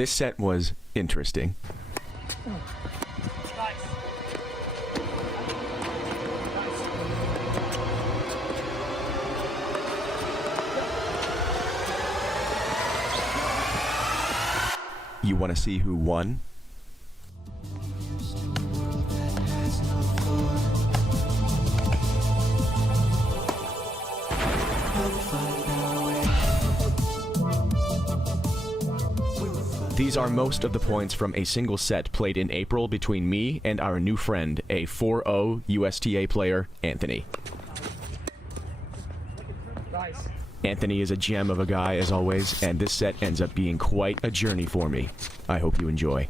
This set was interesting. You want to see who won? These are most of the points from a single set played in April between me and our new friend, a 4-0 USTA player, Anthony. Nice. Anthony is a gem of a guy, as always, and this set ends up being quite a journey for me. I hope you enjoy.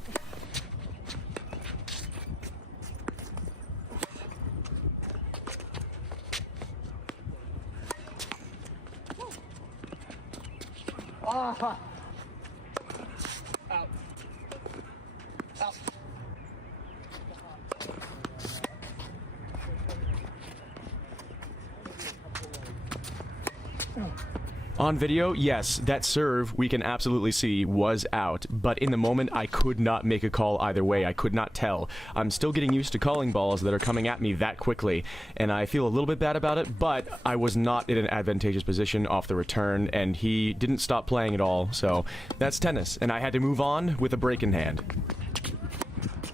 Ah. Out. Out. On video, yes, that serve we can absolutely see was out, but in the moment I could not make a call either way. I could not tell. I'm still getting used to calling balls that are coming at me that quickly, and I feel a little bit bad about it, but I was not in an advantageous position off the return, and he didn't stop playing at all, so that's tennis, and I had to move on with a break in hand.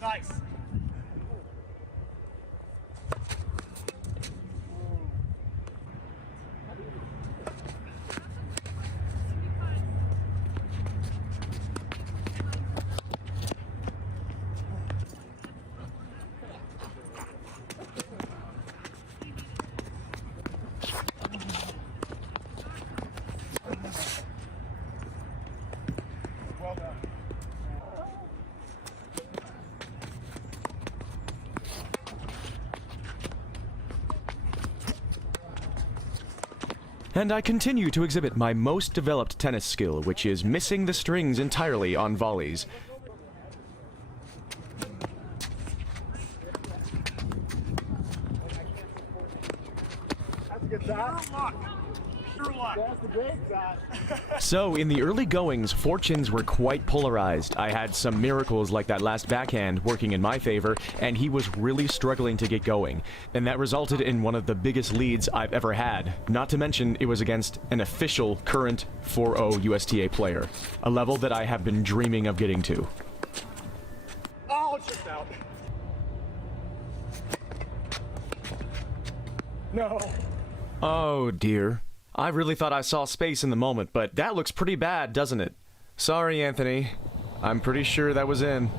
Nice. Well done. And I continue to exhibit my most developed tennis skill, which is missing the strings entirely on volleys. That's a good shot. Pure luck. That's the great shot. So, in the early goings, fortunes were quite polarized. I had some miracles like that last backhand working in my favor, and he was really struggling to get going. And that resulted in one of the biggest leads I've ever had. Not to mention, it was against an official current 4-0 USTA player, a level that I have been dreaming of getting to. Oh, it's just out. No. Oh dear. I really thought I saw space in the moment, but that looks pretty bad, doesn't it? Sorry, Anthony. I'm pretty sure that was in.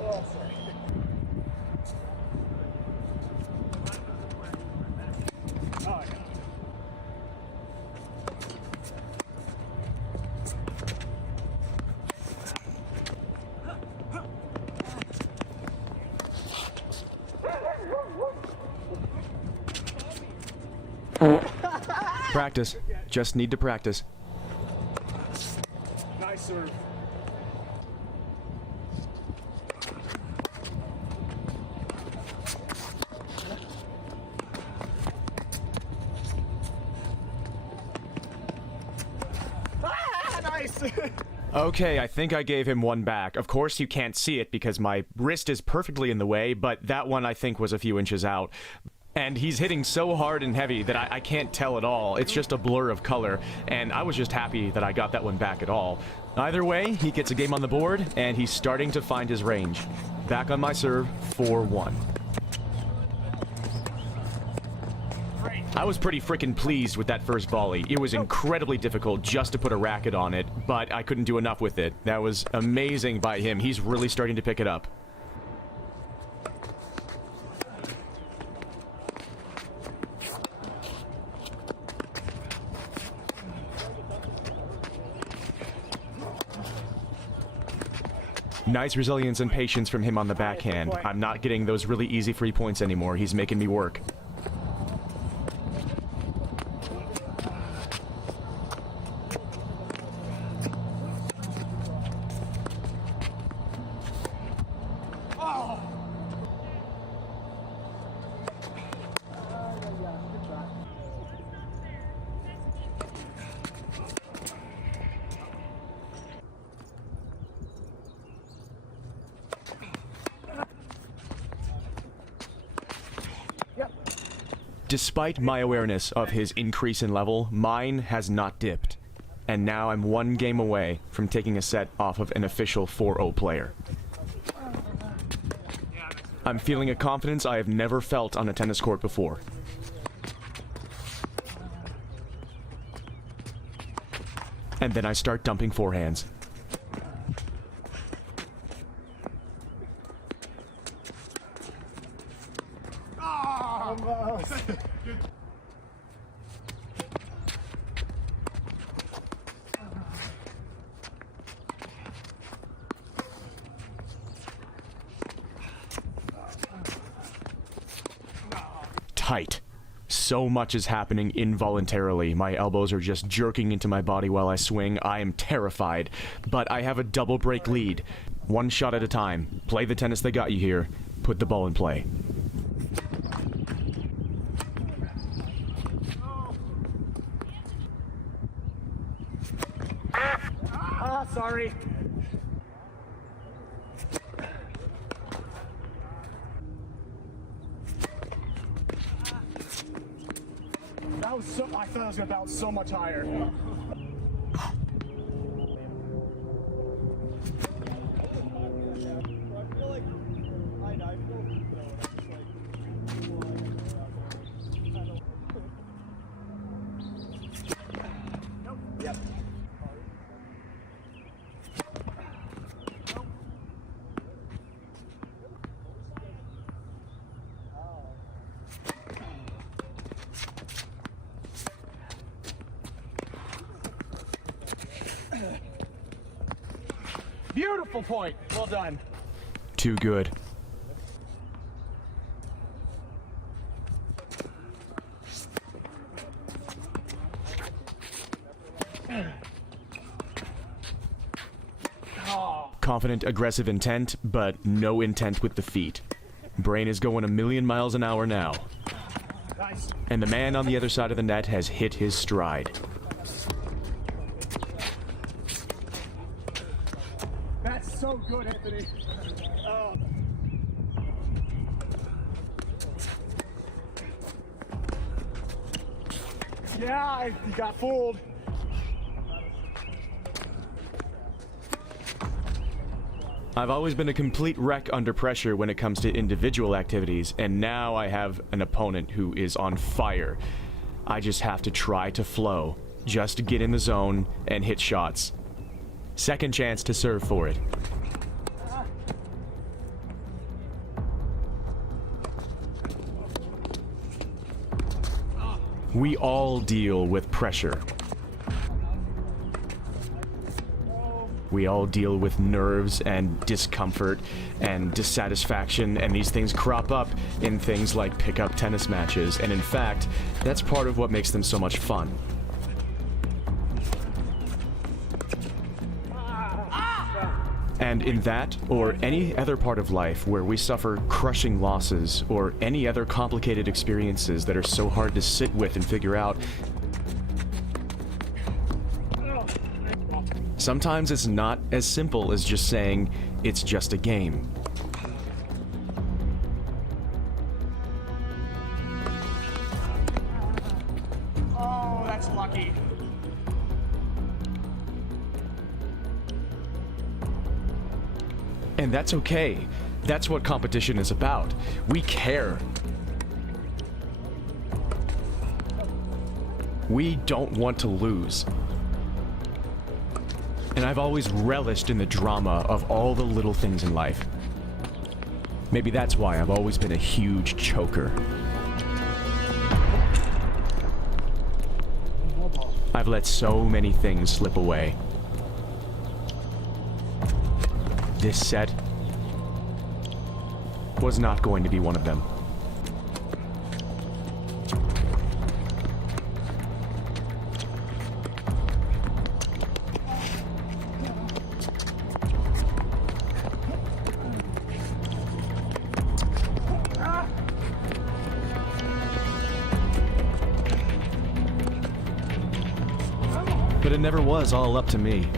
Oh, sorry. Oh, yeah. Practice. Just need to practice. Nice serve. Ah, nice. Okay, I think I gave him one back. Of course you can't see it because my wrist is perfectly in the way, but that one I think was a few inches out. And he's hitting so hard and heavy that I can't tell at all. It's just a blur of color, and I was just happy that I got that one back at all. Either way, he gets a game on the board, and he's starting to find his range. Back on my serve, 4-1. I was pretty freaking pleased with that first volley. It was incredibly difficult just to put a racket on it, but I couldn't do enough with it. That was amazing by him. He's really starting to pick it up. Nice resilience and patience from him on the backhand. I'm not getting those really easy free points anymore. He's making me work. Despite my awareness of his increase in level, mine has not dipped. And now I'm one game away from taking a set off of an official 4-0 player. I'm feeling a confidence I have never felt on a tennis court before. And then I start dumping forehands. Tight. So much is happening involuntarily. My elbows are just jerking into my body while I swing. I am terrified, but I have a double break lead. One shot at a time. Play the tennis that got you here. Put the ball in play. Sorry. That was so, I thought I was gonna bounce so much higher. Yep. Beautiful point. Well done. Too good. Confident, aggressive intent, but no intent with the feet. Brain is going a million miles an hour now. Nice. And the man on the other side of the net has hit his stride. That's so good, Anthony. Yeah, you got fooled. I've always been a complete wreck under pressure when it comes to individual activities, and now I have an opponent who is on fire. I just have to try to flow, just get in the zone and hit shots. Second chance to serve for it. We all deal with pressure. We all deal with nerves and discomfort and dissatisfaction, and these things crop up in things like pickup tennis matches, and in fact, that's part of what makes them so much fun. And in that, or any other part of life where we suffer crushing losses, or any other complicated experiences that are so hard to sit with and figure out, sometimes it's not as simple as just saying, it's just a game. Oh, that's lucky. And that's okay. That's what competition is about. We care. We don't want to lose. And I've always relished in the drama of all the little things in life. Maybe that's why I've always been a huge choker. I've let so many things slip away. This set was not going to be one of them. But it never was all up to me.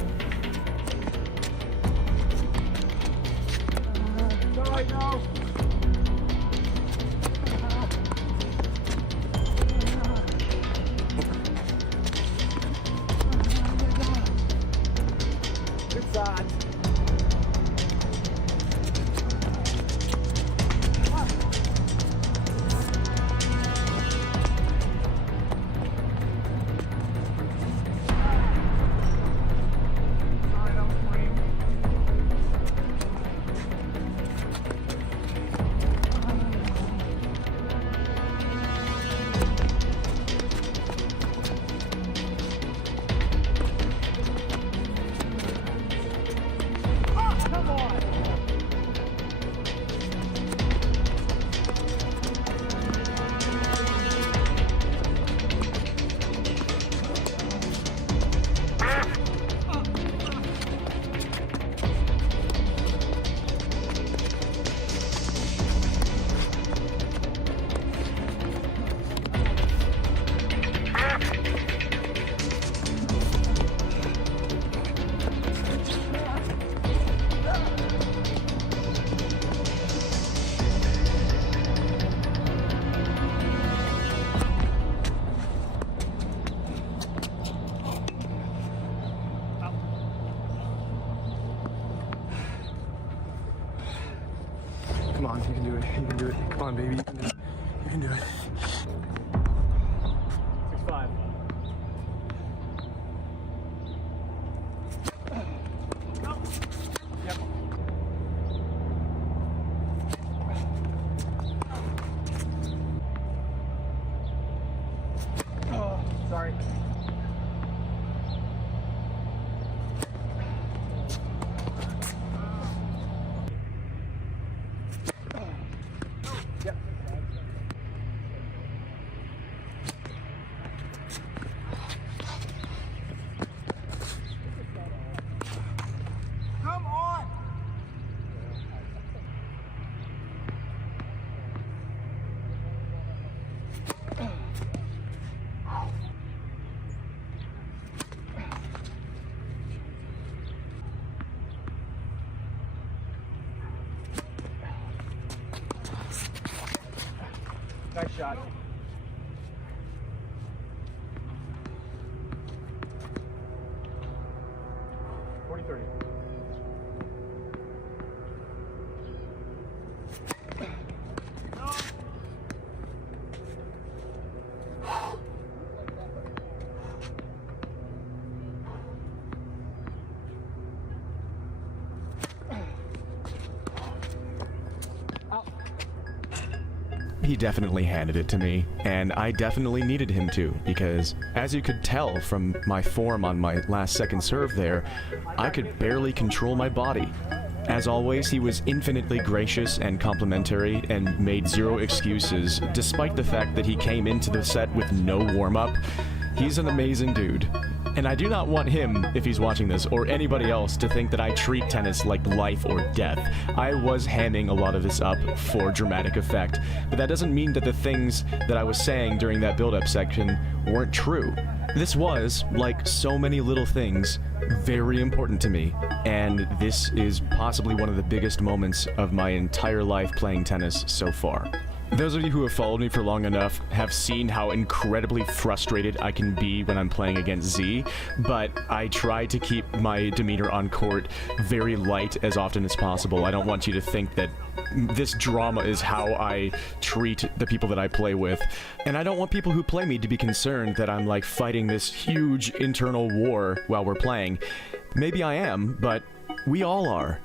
do it. Come on, baby. You can do it. You can do it. 6-5. Yep. Oh, sorry. Yep. Come on! Nice shot. .40-30. He definitely handed it to me, and I definitely needed him to, because as you could tell from my form on my last second serve there, I could barely control my body. As always, he was infinitely gracious and complimentary and made zero excuses, despite the fact that he came into the set with no warm-up. He's an amazing dude. And I do not want him, if he's watching this, or anybody else, to think that I treat tennis like life or death. I was hamming a lot of this up for dramatic effect, but that doesn't mean that the things that I was saying during that build-up section weren't true. This was, like so many little things, very important to me, and this is possibly one of the biggest moments of my entire life playing tennis so far. Those of you who have followed me for long enough have seen how incredibly frustrated I can be when I'm playing against Z, but I try to keep my demeanor on court very light as often as possible. I don't want you to think that this drama is how I treat the people that I play with, and I don't want people who play me to be concerned that I'm like fighting this huge internal war while we're playing. Maybe I am, but we all are.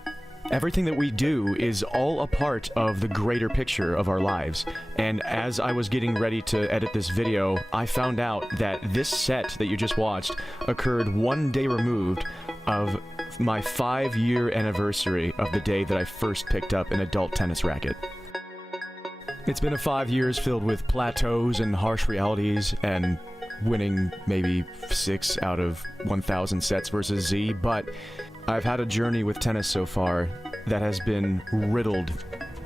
Everything that we do is all a part of the greater picture of our lives. And as I was getting ready to edit this video, I found out that this set that you just watched occurred 1 day removed of my 5-year anniversary of the day that I first picked up an adult tennis racket. It's been a 5 years filled with plateaus and harsh realities and winning maybe 6 out of 1,000 sets versus Z, but I've had a journey with tennis so far that has been riddled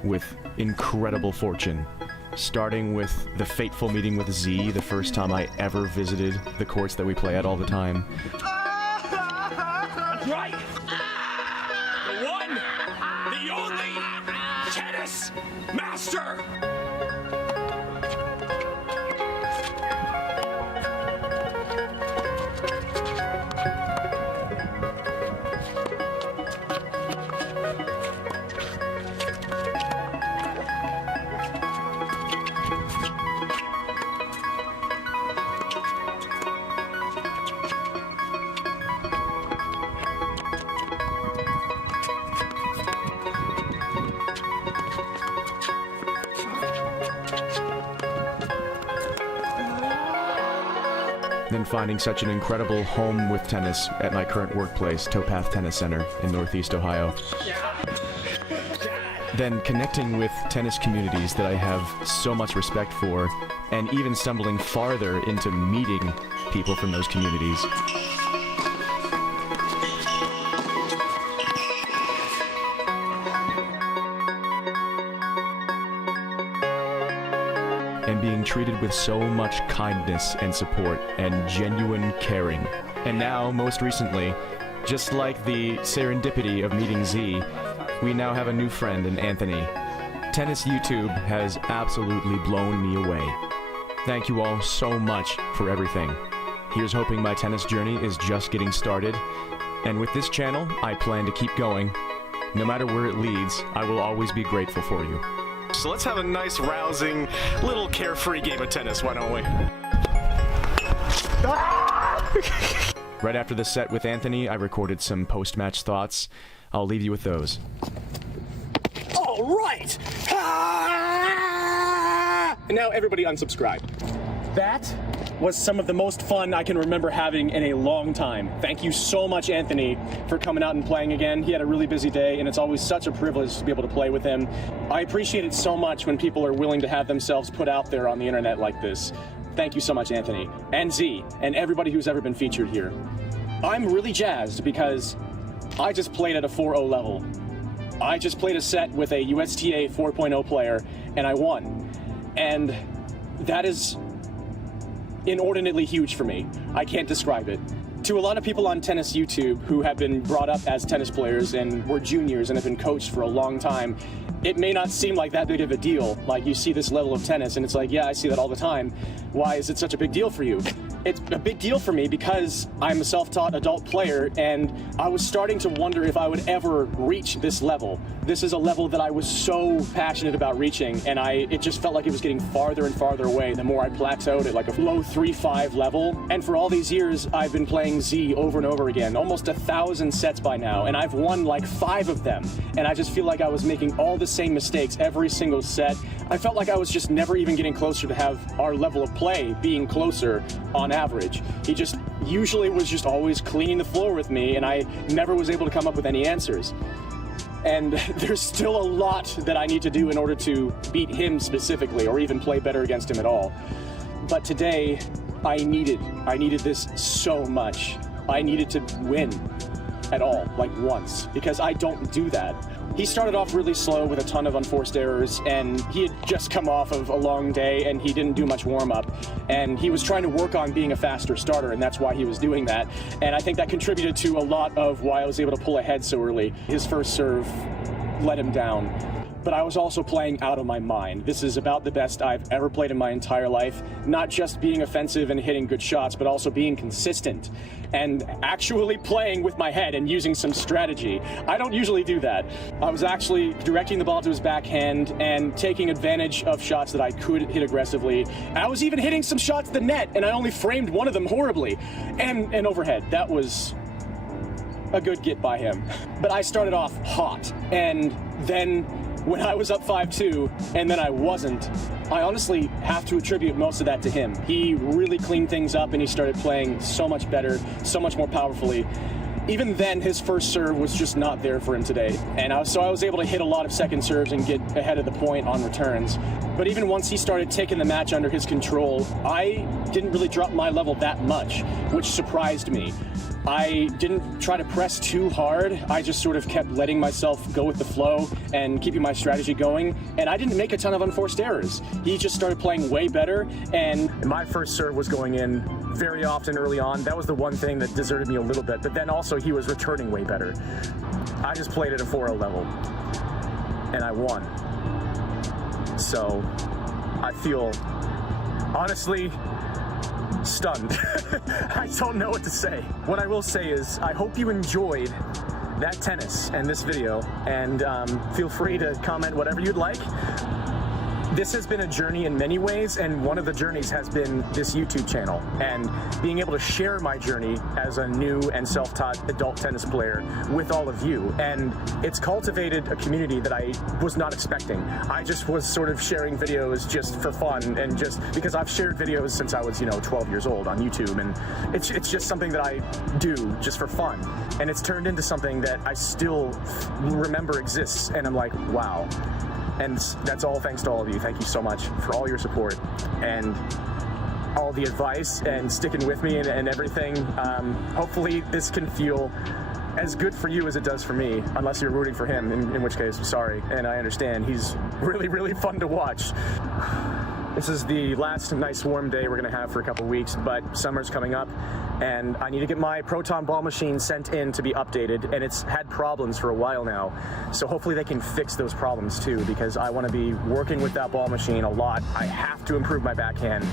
with incredible fortune. Starting with the fateful meeting with Z, the first time I ever visited the courts that we play at all the time. That's right! The one, the only tennis master! Then finding such an incredible home with tennis at my current workplace, Towpath Tennis Center in Northeast Ohio. Then connecting with tennis communities that I have so much respect for, and even stumbling farther into meeting people from those communities. And being treated with so much kindness and support and genuine caring. And now, most recently, just like the serendipity of meeting Z, we now have a new friend in Anthony. Tennis YouTube has absolutely blown me away. Thank you all so much for everything. Here's hoping my tennis journey is just getting started. And with this channel, I plan to keep going. No matter where it leads, I will always be grateful for you. so let's have a nice, rousing, little carefree game of tennis, why don't we? Right after the set with Anthony, I recorded some post-match thoughts. I'll leave you with those. All right! And now everybody unsubscribe. That was some of the most fun I can remember having in a long time. Thank you so much, Anthony, for coming out and playing again. He had a really busy day, and it's always such a privilege to be able to play with him. I appreciate it so much when people are willing to have themselves put out there on the internet like this. Thank you so much, Anthony, and Z, and everybody who's ever been featured here. I'm really jazzed because I just played at a 4-0 level. I just played a set with a USTA 4.0 player, and I won. And that is inordinately huge for me. I can't describe it. To a lot of people on tennis YouTube who have been brought up as tennis players and were juniors and have been coached for a long time, it may not seem like that big of a deal. Like, you see this level of tennis and it's like, yeah, I see that all the time. Why is it such a big deal for you? It's a big deal for me because I'm a self-taught adult player, and I was starting to wonder if I would ever reach this level. This is a level that I was so passionate about reaching, and it just felt like it was getting farther and farther away the more I plateaued at like a low 3-5 level. And for all these years, I've been playing Z over and over again, almost 1,000 sets by now, and I've won like 5 of them. And I just feel like I was making all the same mistakes every single set. I felt like I was just never even getting closer to have our level of play being closer on average. He just usually was just always cleaning the floor with me, and I never was able to come up with any answers. And there's still a lot that I need to do in order to beat him specifically, or even play better against him at all. But today, I needed this so much. I needed to win at all, like once, because I don't do that. He started off really slow with a ton of unforced errors, and he had just come off of a long day and he didn't do much warm-up, and he was trying to work on being a faster starter, and that's why he was doing that. And I think that contributed to a lot of why I was able to pull ahead so early. His first serve let him down. But I was also playing out of my mind. This is about the best I've ever played in my entire life. Not just being offensive and hitting good shots, but also being consistent and actually playing with my head and using some strategy. I don't usually do that. I was actually directing the ball to his backhand and taking advantage of shots that I could hit aggressively. I was even hitting some shots to the net, and I only framed one of them horribly. And overhead. That was a good get by him. But I started off hot, and then when I was up 5-2 and then I wasn't, I honestly have to attribute most of that to him. He really cleaned things up and he started playing so much better, so much more powerfully. Even then, his first serve was just not there for him today. And so I was able to hit a lot of second serves and get ahead of the point on returns. But even once he started taking the match under his control, I didn't really drop my level that much, which surprised me. I didn't try to press too hard. I just sort of kept letting myself go with the flow and keeping my strategy going. And I didn't make a ton of unforced errors. He just started playing way better. And my first serve was going in very often early on. That was the one thing that deserted me a little bit. But then also he was returning way better. I just played at a 4-0 level. And I won. So I feel, honestly, stunned. I don't know what to say. What I will say is I hope you enjoyed that tennis and this video, and feel free to comment whatever you'd like. This has been a journey in many ways, and one of the journeys has been this YouTube channel and being able to share my journey as a new and self-taught adult tennis player with all of you. And it's cultivated a community that I was not expecting. I just was sort of sharing videos just for fun, and just because I've shared videos since I was, 12 years old on YouTube, and it's just something that I do just for fun. And it's turned into something that I still remember exists, and I'm like, wow. And that's all thanks to all of you. Thank you so much for all your support and all the advice and sticking with me and everything. Hopefully this can feel as good for you as it does for me, unless you're rooting for him, in which case, I'm sorry. And I understand. He's really, really fun to watch. This is the last nice warm day we're gonna have for a couple weeks, but summer's coming up and I need to get my Proton ball machine sent in to be updated, and it's had problems for a while now. So hopefully they can fix those problems too, because I wanna be working with that ball machine a lot. I have to improve my backhand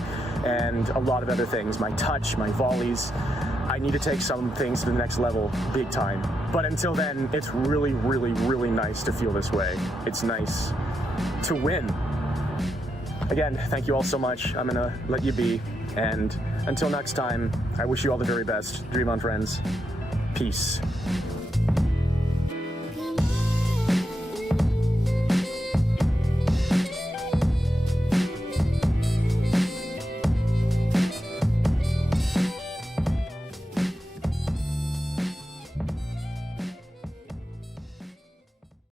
and a lot of other things, my touch, my volleys. I need to take some things to the next level, big time. But until then, it's really, really, really nice to feel this way. It's nice to win. Again, thank you all so much. I'm gonna let you be. And until next time, I wish you all the very best. Dream on, friends. Peace.